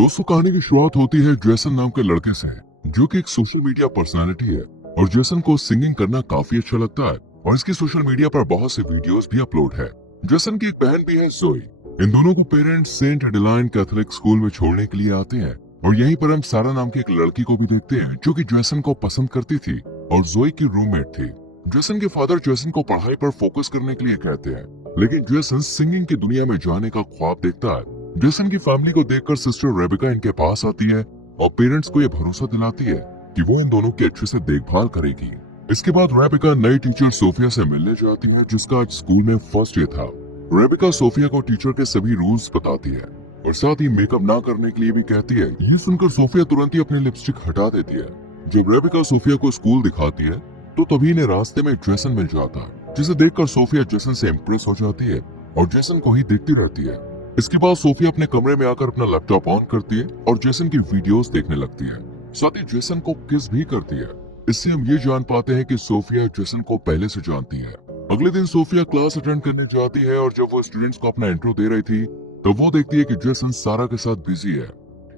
दोस्तों, कहानी की शुरुआत होती है जेसन नाम के लड़के से, जो कि एक सोशल मीडिया पर्सनालिटी है। और जेसन को सिंगिंग करना काफी अच्छा लगता है और इसकी सोशल मीडिया पर बहुत से वीडियोस भी अपलोड है। जेसन की एक बहन भी है, जोई। इन दोनों को parents Saint Adeline Catholic school में छोड़ने के लिए आते हैं और यहीं पर हम सारा नाम की एक लड़की को भी देखते हैं, जो कि जेसन को पसंद करती थी और जोई की रूममेट थी। जेसन के फादर जेसन को पढ़ाई पर फोकस करने के लिए कहते हैं, लेकिन जेसन सिंगिंग की दुनिया में जाने का ख्वाब देखता है। जेसन की फैमिली को देखकर सिस्टर रेबिका इनके पास आती है और पेरेंट्स को ये भरोसा दिलाती है कि वो इन दोनों की अच्छे से देखभाल करेगी। इसके बाद रेबिका नई टीचर सोफिया से मिलने जाती है, जिसका आज स्कूल में फर्स्ट डे था। रेबिका सोफिया को टीचर के सभी रूल्स बताती है और साथ ही मेकअप ना करने के लिए भी कहती है। ये सुनकर सोफिया तुरंत ही अपनी लिपस्टिक हटा देती है। जब रेबिका सोफिया को स्कूल दिखाती है तो तभी इन्हें रास्ते में जेसन मिल जाता है, जिसे देखकर सोफिया जेसन से इम्प्रेस हो जाती है और जेसन को ही देखती रहती है। इसके बाद सोफिया अपने कमरे में आकर अपना लैपटॉप ऑन करती है और जेसन की वीडियोस देखने लगती है। साथ ही जेसन को किस भी करती है। इससे हम ये जान पाते हैं कि सोफिया जेसन को पहले से जानती है। अगले दिन सोफिया क्लास अटेंड करने जाती है और जब वो स्टूडेंट्स को अपना इंट्रो दे रही थी तब वो देखती है कि जेसन सारा के साथ बिजी है।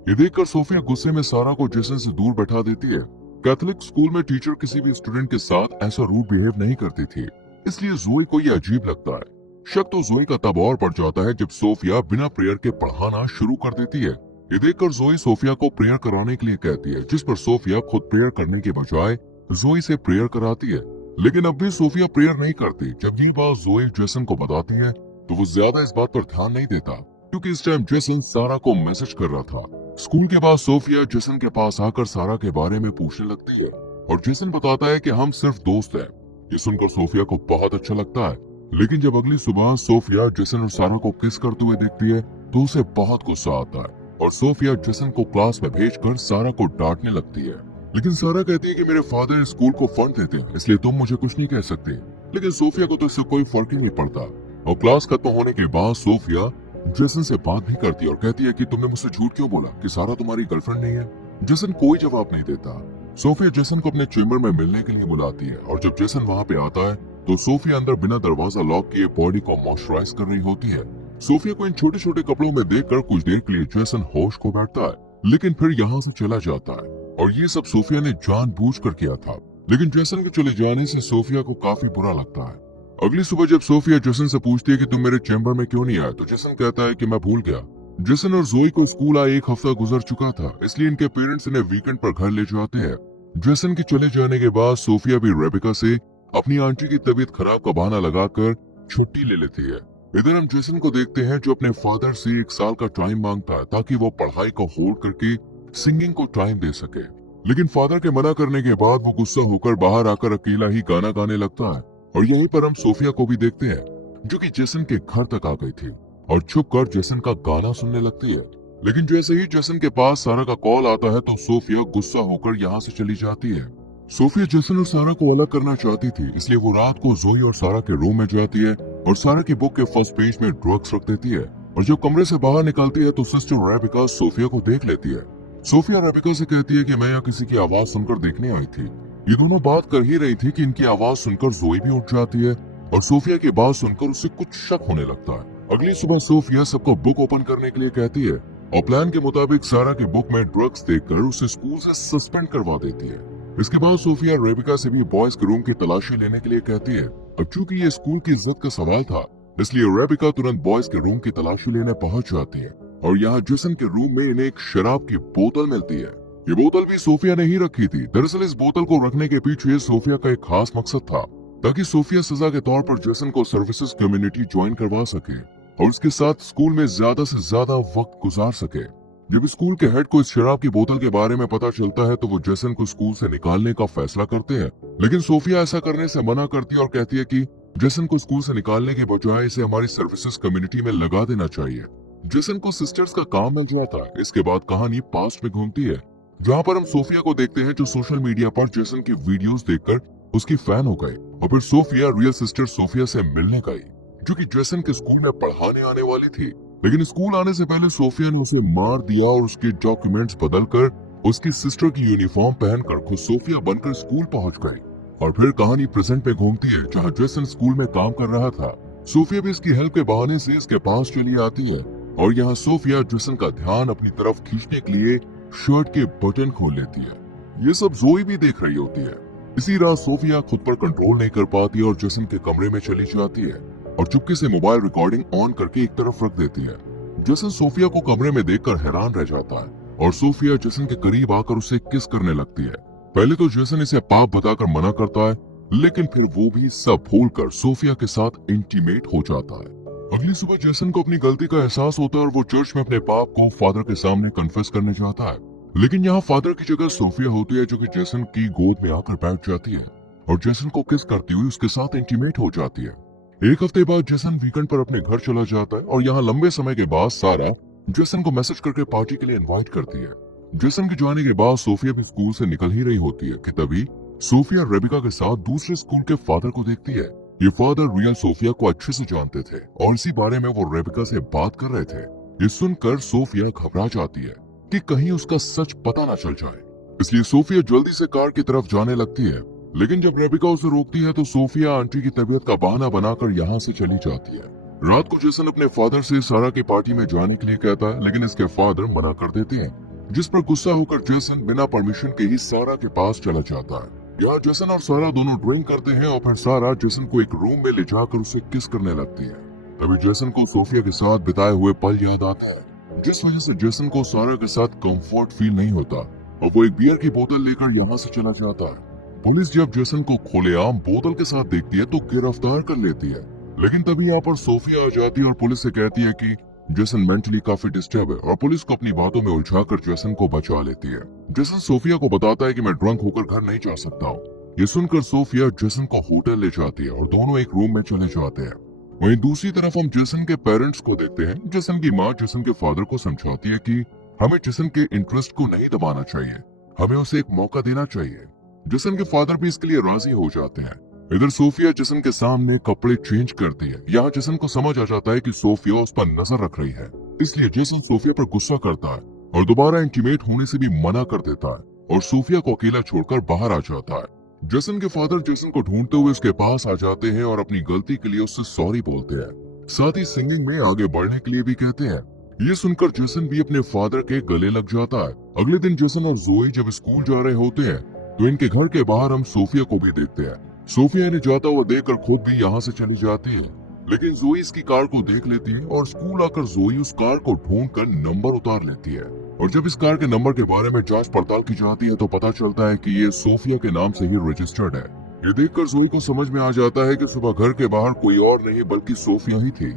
ये देखकर सोफिया गुस्से में सारा को जेसन से दूर बैठा देती है। कैथोलिक स्कूल में टीचर किसी भी स्टूडेंट के साथ ऐसा रूड बिहेव नहीं करती थी, इसलिए जोई को ये अजीब लगता है। शक तो जोई का तब और बढ़ जाता है जब सोफिया बिना प्रेयर के पढ़ाना शुरू कर देती है। ये देखकर जोई सोफिया को प्रेयर कराने के लिए कहती है, जिस पर सोफिया खुद प्रेयर करने के बजाय जोई से प्रेयर कराती है। लेकिन अब भी सोफिया प्रेयर नहीं करती। जब ये बात जोई जेसन को बताती है तो वो ज्यादा इस बात पर ध्यान नहीं देता, क्योंकि इस टाइम जेसन सारा को मैसेज कर रहा था। स्कूल के बाद सोफिया जेसन के पास आकर सारा के बारे में पूछने लगती है और जेसन बताता है कि हम सिर्फ दोस्त हैं। ये सुनकर सोफिया को बहुत अच्छा लगता है। लेकिन जब अगली सुबह सोफिया जेसन और सारा को किस करते हुए देखती है तो उसे बहुत गुस्सा आता है और सोफिया जेसन को क्लास में भेजकर सारा को डांटने लगती है। लेकिन सारा कहती है कि मेरे फादर स्कूल को फंड देते हैं, इसलिए तुम मुझे कुछ नहीं कह सकते। लेकिन सोफिया को तो इससे कोई फर्क ही नहीं पड़ता और क्लास खत्म होने के बाद सोफिया जेसन से बात भी करती है और कहती है कि तुमने मुझसे झूठ क्यों बोला कि सारा तुम्हारी गर्लफ्रेंड नहीं है। जेसन कोई जवाब नहीं देता। सोफिया जेसन को अपने चेम्बर में मिलने के लिए बुलाती है और जब जेसन वहाँ पे आता है तो सोफिया अंदर बिना दरवाजा लॉक किए बॉडी को मॉइस्चराइज कर रही होती है। सोफिया को इन छोटे छोटे कपड़ों में देखकर कुछ देर के लिए जेसन होश को बैठता है, लेकिन फिर यहाँ से चला जाता है और ये सब सोफिया ने जानबूझकर किया था। लेकिन जेसन के चले जाने से सोफिया को काफी बुरा लगता है। अगली सुबह जब सोफिया जेसन से पूछती है कि तुम मेरे चैम्बर में क्यों नहीं आए, तो जेसन कहता है कि मैं भूल गया। जेसन और जोई को स्कूल आए 1 हफ्ता गुजर चुका था, इसलिए इनके पेरेंट्स इन्हें वीकेंड पर घर ले जाते हैं। जेसन के चले जाने के बाद सोफिया भी रेबिका से अपनी आंटी की तबीयत खराब का बहाना लगाकर छुट्टी ले लेती है। इधर हम जेसन को देखते हैं जो अपने फादर से 1 साल का टाइम मांगता है ताकि वो पढ़ाई को होल्ड करके सिंगिंग को टाइम दे सके। लेकिन फादर के मना करने के बाद वो गुस्सा होकर बाहर आकर अकेला ही गाना गाने लगता है और यहीं पर हम सोफिया को भी देखते हैं, जो कि जेसन के घर तक आ गई थी और छुप कर जेसन का गाना सुनने लगती है। लेकिन जैसे ही जेसन के पास सारा का कॉल आता है तो सोफिया गुस्सा होकर यहाँ से चली जाती है। सोफिया जेसन और सारा को अलग करना चाहती थी, इसलिए वो रात को जोई और सारा के रूम में जाती है और सारा की बुक के फर्स्ट पेज में ड्रग्स रख देती है। और जब कमरे से बाहर निकलती है तो सिस्टर रेबिका सोफिया को देख लेती है। सोफिया रेबिका से कहती है कि मैं यहाँ किसी की आवाज सुनकर देखने आई थी। ये दोनों बात कर ही रही थी कि इनकी आवाज सुनकर जोई भी उठ जाती है और सोफिया की बात सुनकर उसे कुछ शक होने लगता है। अगली सुबह सोफिया सबको बुक ओपन करने के लिए कहती है और प्लान के मुताबिक सारा की बुक में ड्रग्स देखकर उसे स्कूल से सस्पेंड करवा देती है। इसके बाद सोफिया रेबिका से भी बॉयज के रूम की तलाशी लेने के लिए कहती है। अब चूंकि ये स्कूल की इज्जत का सवाल था, इसलिए रेबिका तुरंत बॉयज के रूम की तलाशी लेने पहुंच जाती है और यहाँ जेसन के रूम में इन्हें एक शराब की बोतल मिलती है। ये बोतल भी सोफिया ने ही रखी थी। दरअसल इस बोतल को रखने के पीछे सोफिया का एक खास मकसद था, ताकि सोफिया सजा के तौर पर जेसन को सर्विसेज कम्युनिटी ज्वाइन करवा सके और उसके साथ स्कूल में ज्यादा से ज्यादा वक्त गुजार सके। जब स्कूल के हेड को इस शराब की बोतल के बारे में पता चलता है तो वो जेसन को स्कूल से निकालने का फैसला करते हैं, लेकिन सोफिया ऐसा करने से मना करती है और कहती है कि जेसन को स्कूल से निकालने के बजाय इसे हमारी सर्विसेज कम्युनिटी में लगा देना चाहिए। जेसन को सिस्टर्स का काम मिल जाता है। इसके बाद कहानी पास्ट में घूमती है, जहाँ पर हम सोफिया को देखते हैं जो सोशल मीडिया पर जेसन की वीडियोस देखकर उसकी फैन हो गई और फिर सोफिया रियल सिस्टर सोफिया से मिलने गई, जो कि जेसन के स्कूल में पढ़ाने आने वाली थी। लेकिन स्कूल आने से पहले सोफिया ने उसे मार दिया और उसके डॉक्यूमेंट्स बदलकर उसकी सिस्टर की यूनिफॉर्म पहनकर खुद सोफिया बनकर स्कूल पहुंच गई। और फिर कहानी प्रेजेंट में घूमती है, जहाँ जेसन स्कूल में काम कर रहा था। सोफिया भी इसकी हेल्प के बहाने से इसके पास चली आती है और यहाँ सोफिया जेसन का ध्यान अपनी तरफ खींचने के लिए शर्ट के बटन खोल लेती है। ये सब जोई भी देख रही होती है। इसी रात सोफिया खुद पर कंट्रोल नहीं कर पाती और जेसन के कमरे में चली जाती है और चुपके से मोबाइल रिकॉर्डिंग ऑन करके एक तरफ रख देती है। जेसन सोफिया को कमरे में देखकर हैरान रह जाता है और सोफिया जेसन के करीब आकर उसे किस करने लगती है। पहले तो जेसन इसे पाप बताकर मना करता है, लेकिन फिर वो भी सब भूलकर सोफिया के साथ इंटीमेट हो जाता है। अगली सुबह जेसन को अपनी गलती का एहसास होता है और वो चर्च में अपने पाप को फादर के सामने कन्फेस करने जाता है। लेकिन यहाँ फादर की जगह सोफिया होती है, जो कि जेसन की गोद में आकर बैठ जाती है और जेसन को किस करती हुई उसके साथ इंटीमेट हो जाती है। एक हफ्ते बाद जेसन वीकेंड पर अपने घर चला जाता है और यहाँ लंबे समय के बाद सारा जेसन को मैसेज करके पार्टी के लिए इनवाइट करती है। जेसन के जाने के बाद सोफिया भी स्कूल से निकल ही रही होती है कि तभी सोफिया रेबिका के साथ दूसरे स्कूल के फादर को देखती है। ये फादर रियल सोफिया को अच्छे से जानते थे और इसी बारे में वो रेबिका से बात कर रहे थे। ये सुनकर सोफिया घबरा जाती है कि कहीं उसका सच पता ना चल जाए, इसलिए सोफिया जल्दी से कार की तरफ जाने लगती है। लेकिन जब रेबिका उसे रोकती है तो सोफिया आंटी की तबीयत का बहाना बनाकर यहाँ से चली जाती है। रात को जेसन अपने फादर से सारा की पार्टी में जाने के लिए कहता है, लेकिन इसके फादर मना कर देते हैं, जिस पर गुस्सा होकर जेसन बिना परमिशन के ही सारा के पास चला जाता है। यहाँ जेसन और सारा दोनों ड्रिंक करते हैं और फिर सारा जेसन को एक रूम में ले जाकर उसे किस करने लगती है। तभी जेसन को सोफिया के साथ बिताए हुए पल याद आते हैं, जिस वजह से जेसन को सारा के साथ कंफर्ट फील नहीं होता और वो एक बियर की बोतल लेकर यहाँ से चला जाता है। पुलिस जब जेसन को खुलेआम बोतल के साथ देखती है तो गिरफ्तार कर लेती है, लेकिन तभी यहाँ पर सोफिया आ जाती है और पुलिस से कहती है कि जेसन मेंटली काफी डिस्टर्ब है और पुलिस को अपनी बातों में उलझाकर जेसन को बचा लेती है। जेसन सोफिया को बताता है कि मैं ड्रंक होकर घर नहीं जा सकता हूँ। ये सुनकर सोफिया जेसन को होटल ले जाती है और दोनों एक रूम में चले जाते हैं। वहीं दूसरी तरफ हम जेसन के पेरेंट्स को देखते हैं। जेसन की माँ जेसन के फादर को समझाती है कि हमें जेसन के इंटरेस्ट को नहीं दबाना चाहिए, हमें उसे एक मौका देना चाहिए। जेसन के फादर भी इसके लिए राजी हो जाते हैं। इधर सोफिया जेसन के सामने कपड़े चेंज करती है। यहाँ जेसन को समझ आ जाता है कि सोफिया उस पर नजर रख रही है, इसलिए जेसन सोफिया पर गुस्सा करता है और दोबारा इंटीमेट होने से भी मना कर देता है और सोफिया को अकेला छोड़कर बाहर आ जाता है। जेसन के फादर जेसन को ढूंढते हुए उसके पास आ जाते हैं और अपनी गलती के लिए उससे सॉरी बोलते हैं, साथ ही सिंगिंग में आगे बढ़ने के लिए भी कहते हैं। ये सुनकर जेसन भी अपने फादर के गले लग जाता है। अगले दिन जेसन और जोई जब स्कूल जा रहे होते हैं तो इनके घर के बाहर हम सोफिया को भी देखते हैं। सोफिया ने जाता हुआ देखकर खुद भी यहाँ से चली जाती है, लेकिन जोई इसकी कार को देख लेती है और स्कूल आकर जोई उस कार को ढूंढकर नंबर उतार लेती है। और जब इस कार के नंबर के बारे में जांच पड़ताल की जाती है तो पता चलता है कि ये सोफिया के नाम से ही रजिस्टर्ड है। ये देखकर जोई को समझ में आ जाता है कि सुबह घर के बाहर कोई और नहीं बल्कि सोफिया ही थी।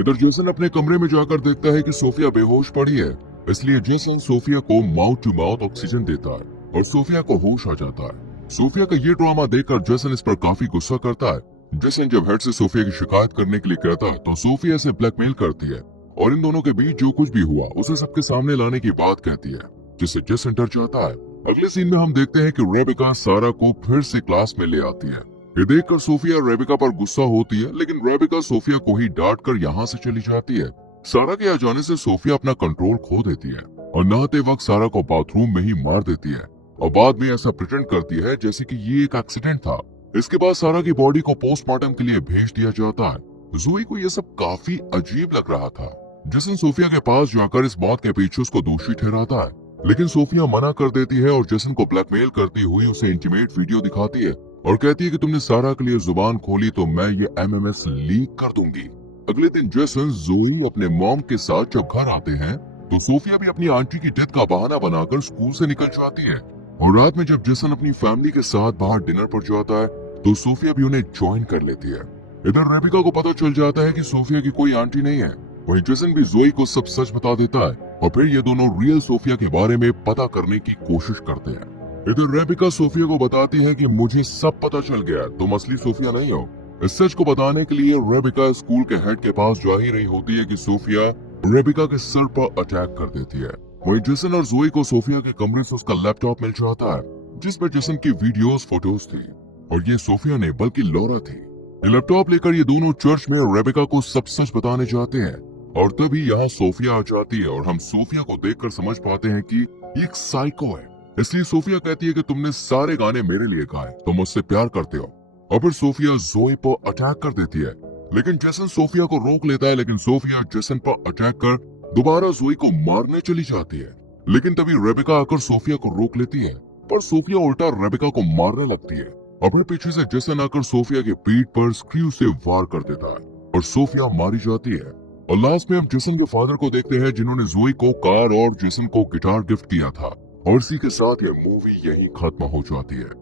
इधर जेसन अपने कमरे में जाकर देखता है कि सोफिया बेहोश पड़ी है, इसलिए जेसन सोफिया को माउथ टू माउथ ऑक्सीजन देता है और सोफिया को होश आ जाता है। सोफिया का ये ड्रामा देखकर जेसन इस पर काफी गुस्सा करता है। जेसन जब हेड से सोफिया की शिकायत करने के लिए कहता है तो सोफिया इसे ब्लैकमेल करती है और इन दोनों के बीच जो कुछ भी हुआ उसे सबके सामने लाने की बात कहती है, जिससे जेसन डर जाता है। अगले सीन में हम देखते हैं कि रेबिका सारा को फिर से क्लास में ले आती है। ये देखकर सोफिया रेबिका पर गुस्सा होती है, लेकिन रेबिका सोफिया को ही डांट कर यहाँ से चली जाती है। सारा के आ जाने से सोफिया अपना कंट्रोल खो देती है और नहाते वक्त सारा को बाथरूम में ही मार देती है और बाद में ऐसा प्रिटेंड करती है जैसे कि ये एक एक्सीडेंट था। इसके बाद सारा की बॉडी को पोस्टमार्टम के लिए भेज दिया जाता है। जोई को ये सब काफी अजीब लग रहा था। जेसन सोफिया के पास जाकर इस बात के पीछे उसको दोषी ठहराता है, लेकिन सोफिया मना कर देती है और जेसन को ब्लैकमेल करती हुई उसे इंटीमेट वीडियो दिखाती है और कहती है कि तुमने सारा के लिए जुबान खोली तो मैं ये MMS लीक कर दूंगी। अगले दिन जेसन जोई अपने मॉम के साथ जब घर आते हैं तो सोफिया भी अपनी आंटी की डेथ का बहाना बनाकर स्कूल से निकल जाती है और रात में जब जेसन अपनी फैमिली के साथ बाहर डिनर पर जाता है तो सोफिया भी उन्हें ज्वाइन कर लेती है। इधर रेबिका को पता चल जाता है कि सोफिया की कोई आंटी नहीं है। वहीं जेसन भी जोई को सब सच बता देता है और फिर ये दोनों रियल सोफिया के बारे में पता करने की कोशिश करते हैं। इधर रेबिका सोफिया को बताती है कि मुझे सब पता चल गया, तुम असली सोफिया नहीं हो। इस सच को बताने के लिए रेबिका स्कूल के हेड के पास जा ही रही होती है कि सोफिया रेबिका के सर पर अटैक कर देती है। वहीं जेसन और जोई को सोफिया के कमरे से उसका लैपटॉप मिल जाता है, जिसमें जेसन की वीडियोस फोटोज थी और ये सोफिया ने बल्कि लॉरा थी। ये लैपटॉप लेकर ये दोनों चर्च में रेबिका को सब सच बताने जाते हैं और तभी यहाँ सोफिया आ जाती है और हम सोफिया को देखकर समझ पाते हैं कि ये एक साइको है। इसलिए सोफिया कहती है कि तुमने सारे गाने मेरे लिए गाए, तुम मुझसे प्यार करते हो। और फिर सोफिया जोई पर अटैक कर देती है, लेकिन जेसन सोफिया को रोक लेता है, लेकिन सोफिया जेसन पर अटैक कर दोबारा जोई को मारने चली जाती है, लेकिन तभी रेबेका आकर सोफिया को रोक लेती है, पर सोफिया उल्टा रेबेका को मारने लगती है। और पीछे से जेसन आकर सोफिया के पीठ पर स्क्रू से वार कर देता है और सोफिया मारी जाती है। और लास्ट में हम जेसन के फादर को देखते हैं, जिन्होंने जोई को कार और जेसन को गिटार गिफ्ट किया था। और इसी के साथ ये मूवी यहीं खत्म हो जाती है।